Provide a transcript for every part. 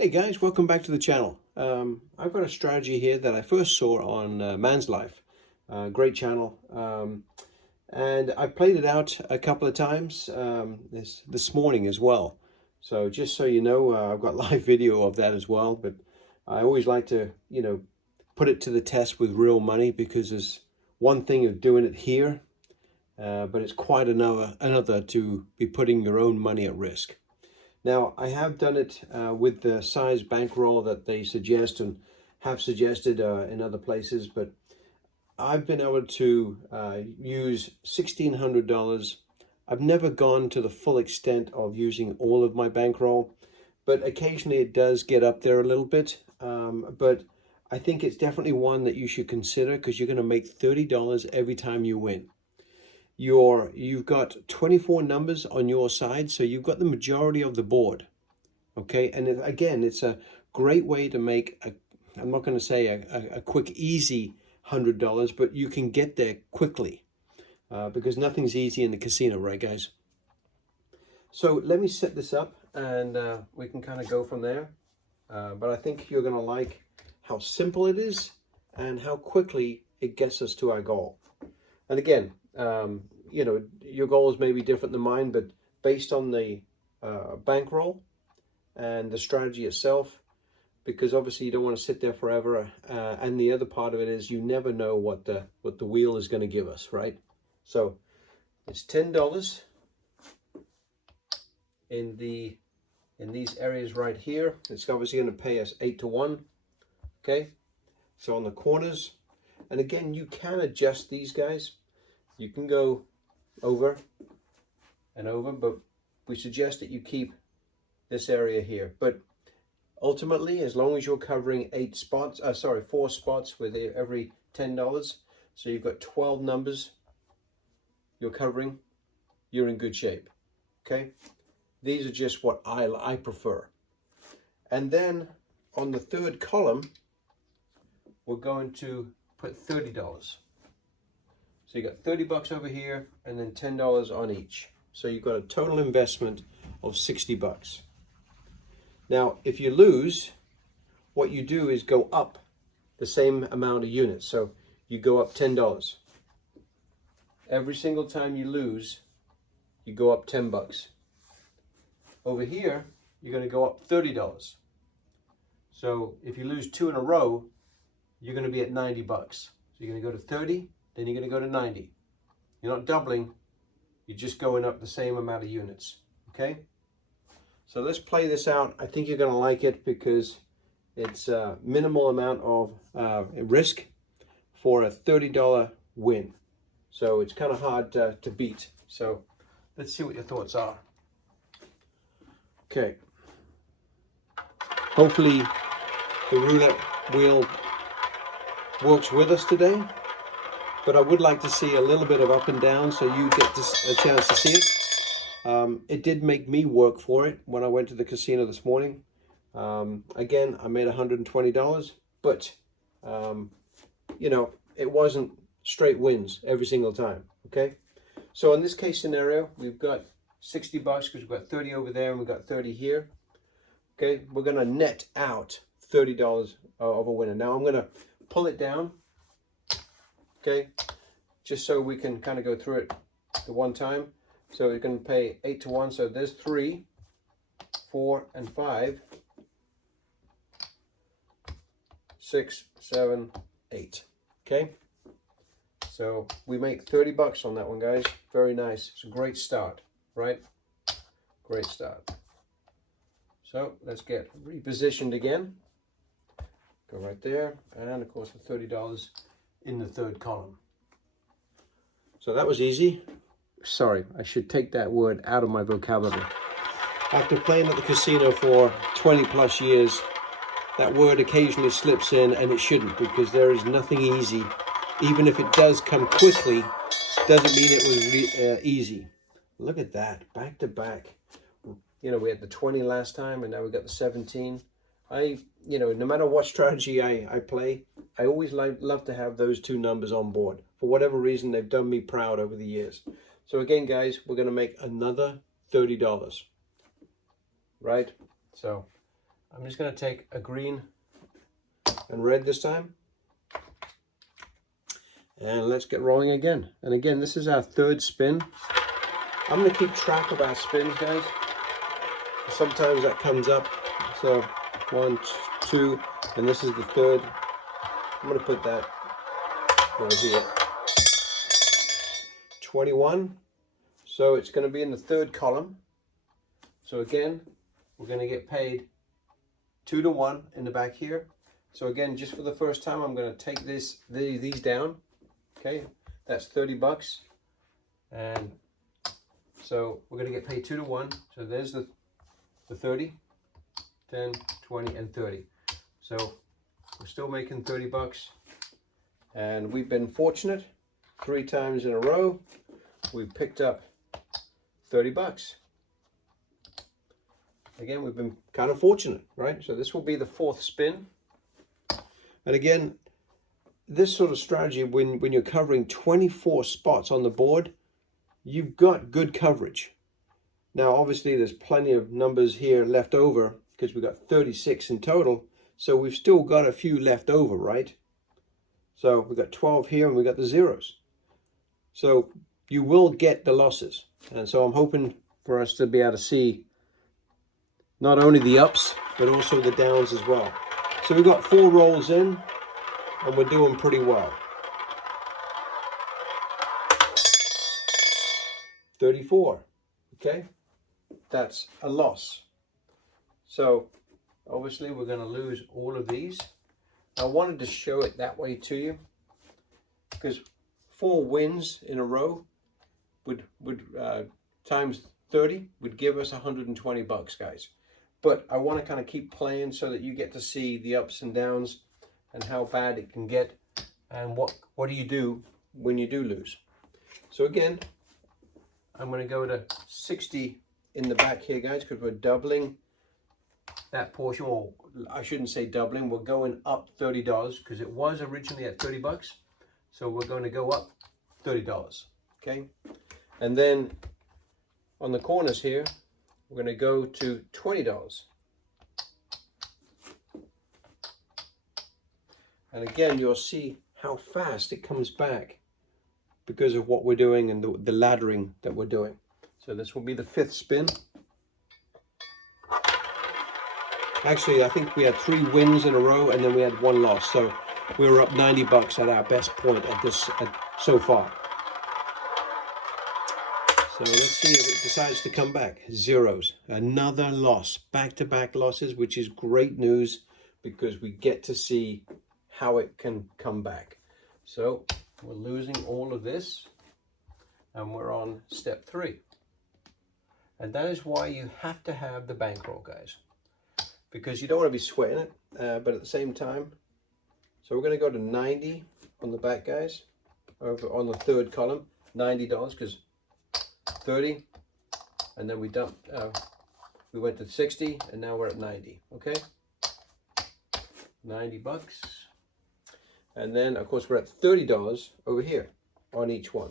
Hey guys, welcome back to the channel. I've got a strategy here that I first saw on Man's Life. Great channel. And I played it out a couple of times this morning as well. So just so you know, I've got live video of that as well. But I always like to, put it to the test with real money, because there's one thing of doing it here, but it's quite another to be putting your own money at risk. Now, I have done it with the size bankroll that they suggest and have suggested in other places, but I've been able to use $1,600. I've never gone to the full extent of using all of my bankroll, but occasionally it does get up there a little bit. But I think it's definitely one that you should consider, because you're going to make $30 every time you win. You've got 24 numbers on your side, so you've got the majority of the board. Okay, and again, it's a great way to make I'm not going to say a quick, easy $100, but you can get there quickly, because nothing's easy in the casino, right, guys? So let me set this up, and we can kind of go from there. But I think you're going to like how simple it is and how quickly it gets us to our goal. And again, your goals may be different than mine, but based on the bankroll and the strategy itself, because obviously you don't want to sit there forever. And the other part of it is you never know what the wheel is going to give us, right? So it's $10 in these areas right here. It's obviously going to pay us 8 to 1. Okay, so on the corners, and again, you can adjust these guys. You can go over and over, but we suggest that you keep this area here. But ultimately, as long as you're covering 4 spots with every $10, so you've got 12 numbers you're covering, you're in good shape. Okay, these are just what I prefer. And then on the third column, we're going to put $30. So you got $30 over here, and then $10 on each. So you've got a total investment of $60. Now, if you lose, what you do is go up the same amount of units. So you go up $10. Every single time you lose, you go up $10. Over here, you're going to go up $30. So if you lose 2 in a row, you're going to be at $90. So you're going to go to 30. Then you're going to go to 90. You're not doubling, you're just going up the same amount of units, okay? So let's play this out. I think you're going to like it, because it's a minimal amount of risk for a $30 win. So it's kind of hard to beat. So let's see what your thoughts are. Okay. Hopefully the roulette wheel works with us today. But I would like to see a little bit of up and down, so you get a chance to see it. It did make me work for it when I went to the casino this morning. Again, I made $120, but it wasn't straight wins every single time. Okay, so in this case scenario, we've got $60 because we've got 30 over there and we've got 30 here. Okay, we're going to net out $30 of a winner. Now I'm going to pull it down. Okay, just so we can kind of go through it the one time. So we're going to pay 8 to 1. So there's 3, 4, and 5, 6, 7, 8. Okay, so we make $30 on that one, guys. Very nice. It's a great start, right? Great start. So let's get repositioned again. Go right there, and of course the $30 in the third column. So that was easy. Sorry, I should take that word out of my vocabulary. After playing at the casino for 20 plus years, that word occasionally slips in, and it shouldn't, because there is nothing easy. Even if it does come quickly, doesn't mean it was easy. Look at that, back to back. We had the 20 last time, and now we got the 17. No matter what strategy I play, I always love to have those two numbers on board. For whatever reason, they've done me proud over the years. So again, guys, we're going to make another $30, right? So I'm just going to take a green and red this time. And let's get rolling again. And again, this is our third spin. I'm going to keep track of our spins, guys. Sometimes that comes up. So 1, 2, and this is the third. I'm going to put that right here. 21. So it's going to be in the third column. So again, we're going to get paid 2 to 1 in the back here. So again, just for the first time, I'm going to take these down. Okay, that's 30 bucks. And so we're going to get paid 2 to 1. So there's the 30, 10, 20, and 30. So we're still making 30 bucks. And we've been fortunate 3 times in a row. We've picked up 30 bucks. Again, we've been kind of fortunate, right? So this will be the 4th spin. And again, this sort of strategy, when you're covering 24 spots on the board, you've got good coverage. Now, obviously, there's plenty of numbers here left over because we've got 36 in total. So we've still got a few left over, right? So we've got 12 here and we've got the zeros. So you will get the losses. And so I'm hoping for us to be able to see not only the ups, but also the downs as well. So we've got 4 rolls in and we're doing pretty well. 34, okay? That's a loss. So obviously we're going to lose all of these. I wanted to show it that way to you because 4 wins in a row would times 30 would give us 120 bucks, guys. But I want to kind of keep playing so that you get to see the ups and downs and how bad it can get and what do you do when you do lose. So again, I'm going to go to 60 in the back here, guys, because we're doubling that portion, or I shouldn't say doubling, we're going up $30 because it was originally at 30 bucks. So we're going to go up $30, okay? And then on the corners here, we're going to go to $20. And again, you'll see how fast it comes back because of what we're doing and the laddering that we're doing. So this will be the 5th spin. Actually, I think we had 3 wins in a row and then we had 1 loss. So we were up 90 bucks at our best point so far. So let's see if it decides to come back. Zeros, another loss, back-to-back losses, which is great news because we get to see how it can come back. So we're losing all of this and we're on step 3. And that is why you have to have the bankroll, guys, because you don't want to be sweating it, but at the same time, so we're going to go to 90 on the back, guys, over on the 3rd column, $90 because 30, and then we dumped, we went to 60 and now we're at 90, okay? 90 bucks. And then of course we're at $30 over here on each one.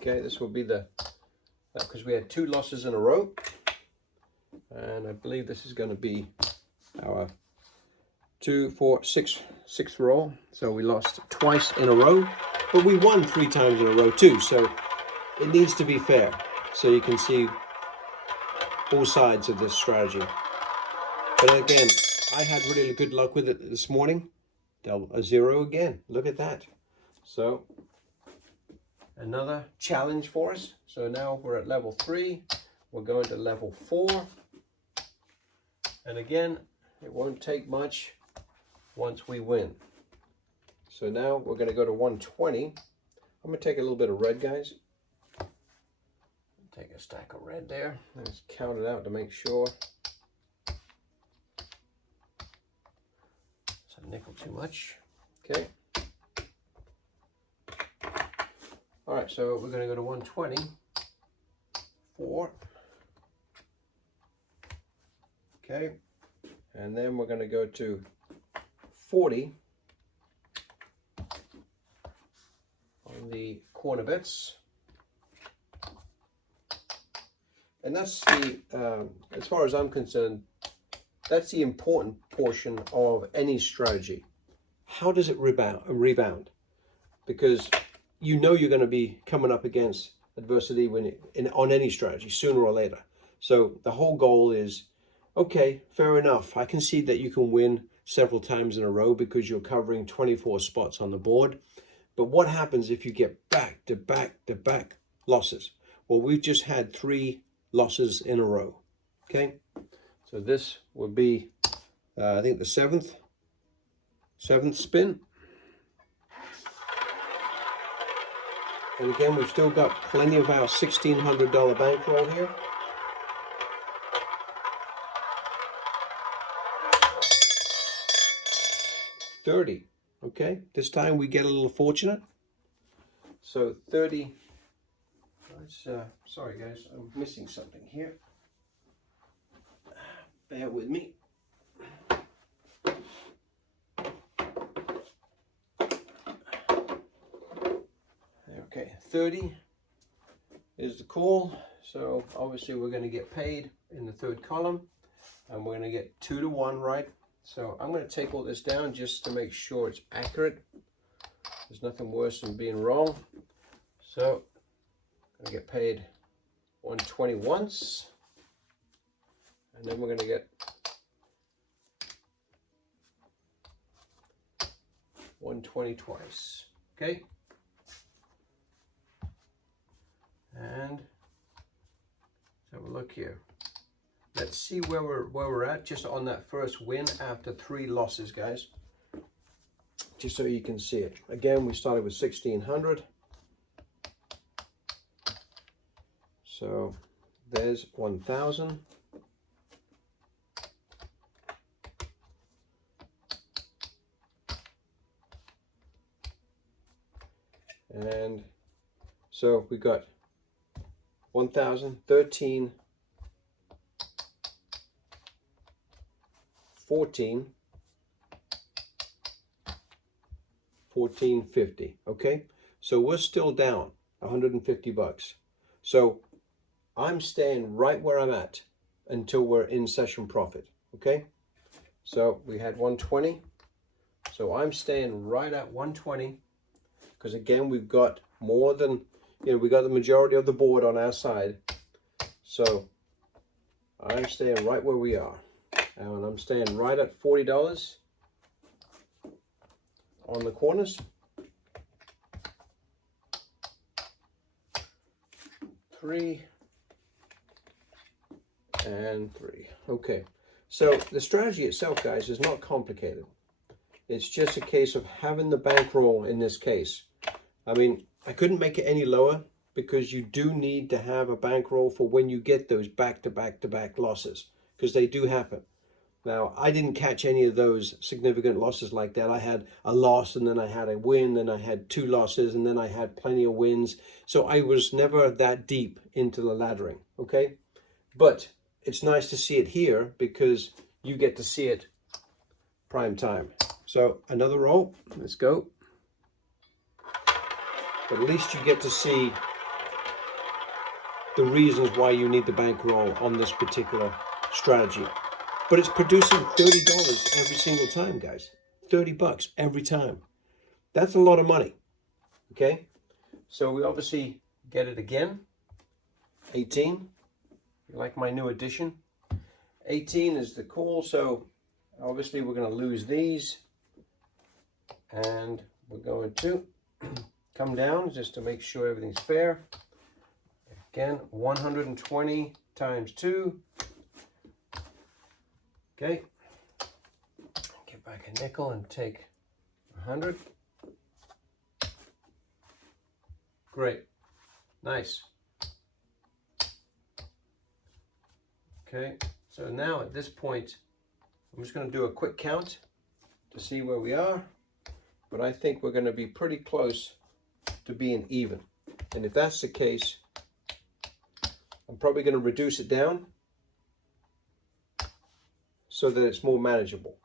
Okay, this will be the, because we had 2 losses in a row. And I believe this is going to be our 2, 4, 6th roll. So we lost twice in a row, but we won 3 times in a row too. So it needs to be fair. So you can see all sides of this strategy. But again, I had really good luck with it this morning. A 0 again. Look at that. So another challenge for us. So now we're at level 3. We're going to level 4. And again, it won't take much once we win. So now we're going to go to 120. I'm going to take a little bit of red, guys. Take a stack of red there. Let's count it out to make sure. It's a nickel too much. Okay. All right, so we're going to go to 120. 4. Okay. And then we're going to go to 40 on the corner bits. And that's the, as far as I'm concerned, that's the important portion of any strategy. How does it rebound? Because you know you're going to be coming up against adversity on any strategy sooner or later. So the whole goal is, okay, fair enough. I can see that you can win several times in a row because you're covering 24 spots on the board. But what happens if you get back to back to back losses? Well, we've just had 3 losses in a row. Okay, so this would be, I think, the seventh spin. And again, we've still got plenty of our $1,600 bankroll here. $30. Okay, this time we get a little fortunate. So 30. Let's, sorry guys, I'm missing something here. Bear with me. Okay, 30 is the call. So obviously we're going to get paid in the 3rd column, and we're going to get 2 to 1, right? So I'm going to take all this down just to make sure it's accurate. There's nothing worse than being wrong. So I'm going to get paid 120 once, and then we're going to get 120 twice. Okay. And let's have a look here. Let's see where we're at just on that first win after 3 losses, guys. Just so you can see it. Again, we started with 1,600. So there's 1,000. And so we got 1,000, 13, 14, 1450. Okay, so we're still down 150 bucks. So I'm staying right where I'm at until we're in session profit. Okay, so we had 120, so I'm staying right at 120, because again we've got more than, you know, we got the majority of the board on our side. So I'm staying right where we are, and I'm staying right at $40 on the corners. 3 and 3. Okay, so the strategy itself, guys, is not complicated. It's just a case of having the bankroll in this case. I mean, I couldn't make it any lower, because you do need to have a bankroll for when you get those back-to-back-to-back losses, because they do happen. Now, I didn't catch any of those significant losses like that. I had a loss, and then I had a win, then I had 2 losses, and then I had plenty of wins. So I was never that deep into the laddering, okay? But it's nice to see it here, because you get to see it prime time. So another roll, let's go. But at least you get to see the reasons why you need the bankroll on this particular strategy. But it's producing $30 every single time, guys. 30 bucks every time. That's a lot of money. Okay? So we obviously get it again. 18. You like my new addition? 18 is the call. So obviously we're going to lose these. And we're going to come down just to make sure everything's fair. Again, 120 times 2. Okay, get back a nickel and take 100. Great, nice. Okay, so now at this point, I'm just going to do a quick count to see where we are, but I think we're going to be pretty close to being even. And if that's the case, I'm probably going to reduce it down so that it's more manageable.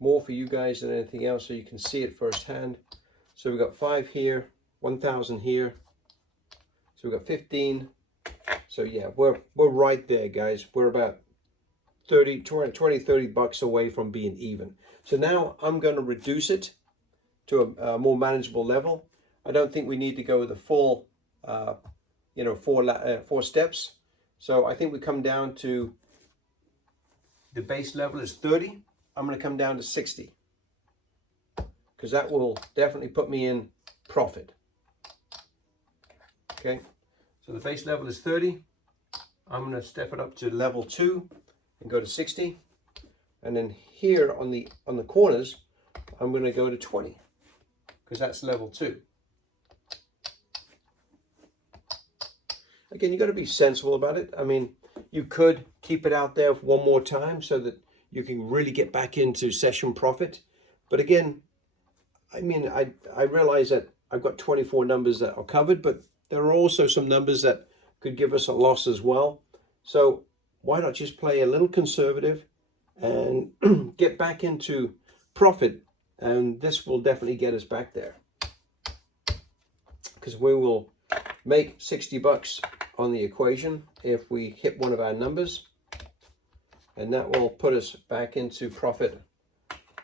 More for you guys than anything else, so you can see it firsthand. So we've got 5 here, 1,000 here. So we've got 15. So yeah, we're right there, guys. We're about 20, 30 bucks away from being even. So now I'm going to reduce it to a more manageable level. I don't think we need to go the full, you know, four steps. So I think we come down to the base level is 30. I'm going to come down to 60 because that will definitely put me in profit. Okay, so the base level is 30. I'm going to step it up to level 2 and go to 60. And then here on the corners, I'm going to go to 20 because that's level 2. Again, you got to be sensible about it. I mean, you could keep it out there one more time so that you can really get back into session profit. But again, I mean, I realize that I've got 24 numbers that are covered, but there are also some numbers that could give us a loss as well. So why not just play a little conservative and get back into profit? And this will definitely get us back there because we will make 60 bucks on the equation if we hit one of our numbers, and that will put us back into profit,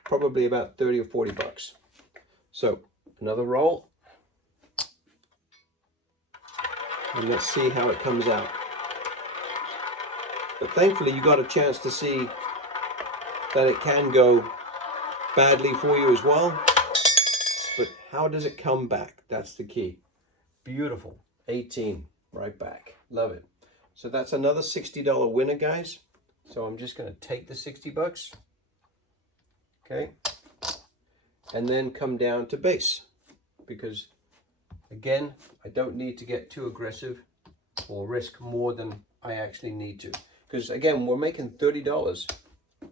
probably about 30 or 40 bucks. So another roll, and let's see how it comes out. But thankfully you got a chance to see that it can go badly for you as well, but how does it come back? That's the key. Beautiful. 18 right back. Love it. So that's another $60 winner, guys. So I'm just going to take the 60 bucks. Okay. And then come down to base, because again, I don't need to get too aggressive or risk more than I actually need to. Because again, we're making $30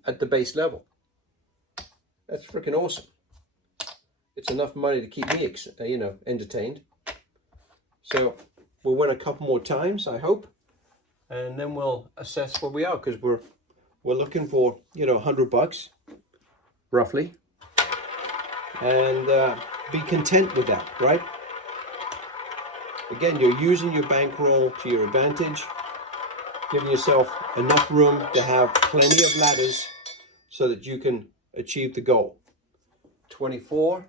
at the base level. That's freaking awesome. It's enough money to keep me, you know, entertained. So we'll win a couple more times, I hope, and then we'll assess where we are, because we're looking for, you know, 100 bucks roughly, and be content with that, right? Again, you're using your bankroll to your advantage, giving yourself enough room to have plenty of ladders so that you can achieve the goal. 24.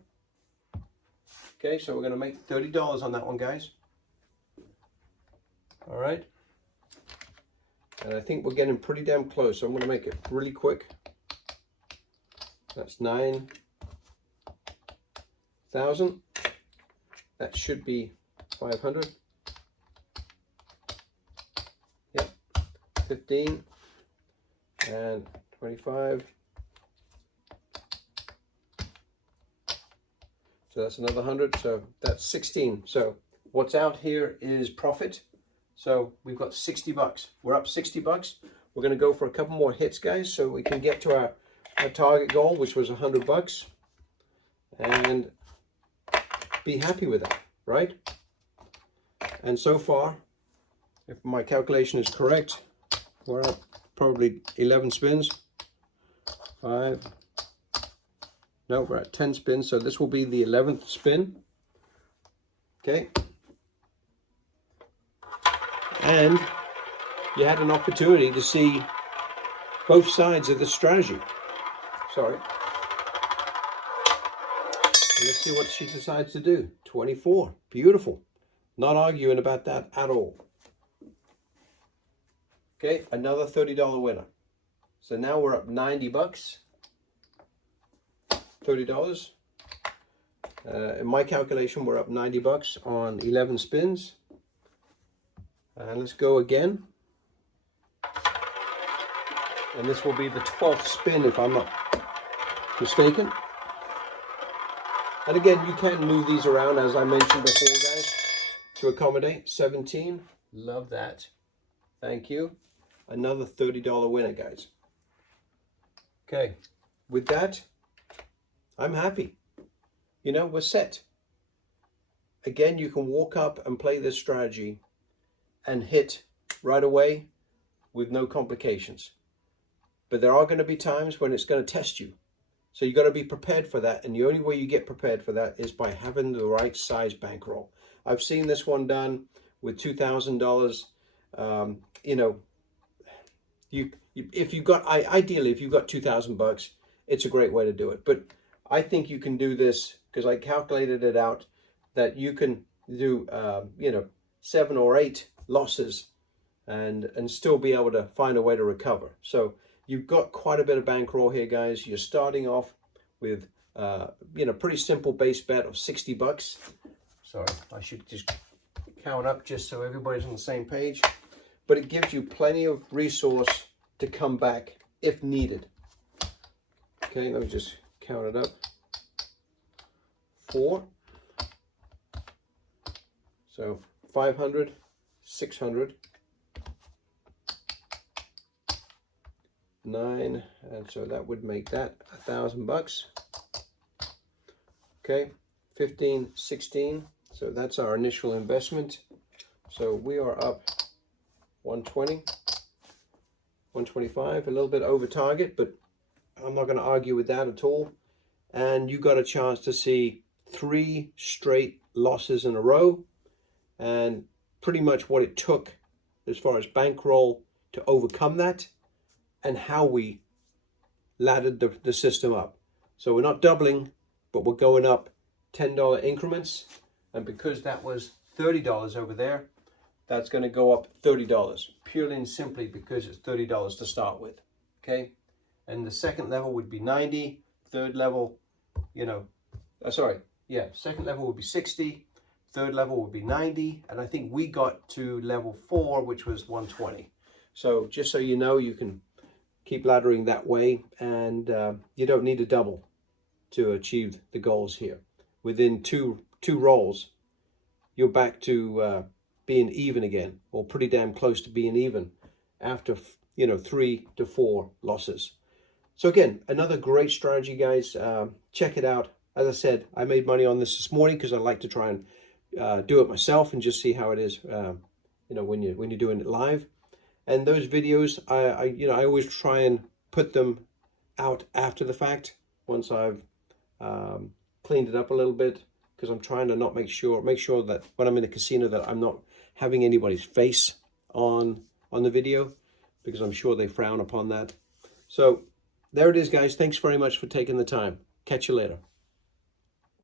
Okay, so we're going to make $30 on that one, guys. All right, and I think we're getting pretty damn close, so I'm going to make it really quick. That's 9,000. That should be 500. Yep, 15 and 25. So that's another 100. So that's 16. So what's out here is profit. So we've got 60 bucks. We're up 60 bucks. We're going to go for a couple more hits, guys, so we can get to our target goal, which was 100 bucks, and be happy with that, right? And so far, if my calculation is correct, we're up probably 11 spins. 5. No, we're at 10 spins, so this will be the 11th spin. Okay. And you had an opportunity to see both sides of the strategy. Sorry. Let's see what she decides to do. 24. Beautiful. Not arguing about that at all. Okay, another $30 winner. So now we're up 90 bucks. $30. In my calculation, we're up 90 bucks on 11 spins. And let's go again. And this will be the 12th spin if I'm not mistaken. And again, you can move these around, as I mentioned before, guys, to accommodate. 17. Love that. Thank you. Another $30 winner, guys. Okay. With that, I'm happy. You know, we're set. Again, you can walk up and play this strategy and hit right away with no complications. But there are going to be times when it's going to test you. So you got to be prepared for that, and the only way you get prepared for that is by having the right size bankroll. I've seen this one done with $2,000. You know, if you've got, ideally, if you've got 2,000 bucks, it's a great way to do it. But I think you can do this because I calculated it out that you can do, you know, 7 or 8 losses and still be able to find a way to recover. So you've got quite a bit of bankroll here, guys. You're starting off with, you know, pretty simple base bet of 60 bucks. Sorry, I should just count up just so everybody's on the same page. But it gives you plenty of resource to come back if needed. Okay, let me just count it up. 4. So 500, 600, 9, and so that would make that $1,000. Okay, 15, 16. So that's our initial investment. So we are up 120, 125, a little bit over target, but I'm not going to argue with that at all. And you got a chance to see 3 straight losses in a row, and pretty much what it took as far as bankroll to overcome that, and how we laddered the system up. So we're not doubling, but we're going up $10 increments. And because that was $30 over there, that's going to go up $30, purely and simply because it's $30 to start with. Okay, and the second level would be 90, third level, you know, second level would be 60, third level would be 90, and I think we got to level 4, which was 120. So just so you know, you can keep laddering that way, and you don't need a double to achieve the goals here. Within two rolls, you're back to being even again, or pretty damn close to being even after, you know, 3 to 4 losses. So again, another great strategy, guys. Check it out. As I said, I made money on this morning because I like to try and do it myself and just see how it is, you know, when you're doing it live. And those videos, I always try and put them out after the fact, once I've cleaned it up a little bit, because I'm trying to not make sure that when I'm in a casino that I'm not having anybody's face on the video, because I'm sure they frown upon that. So there it is, guys. Thanks very much for taking the time. Catch you later.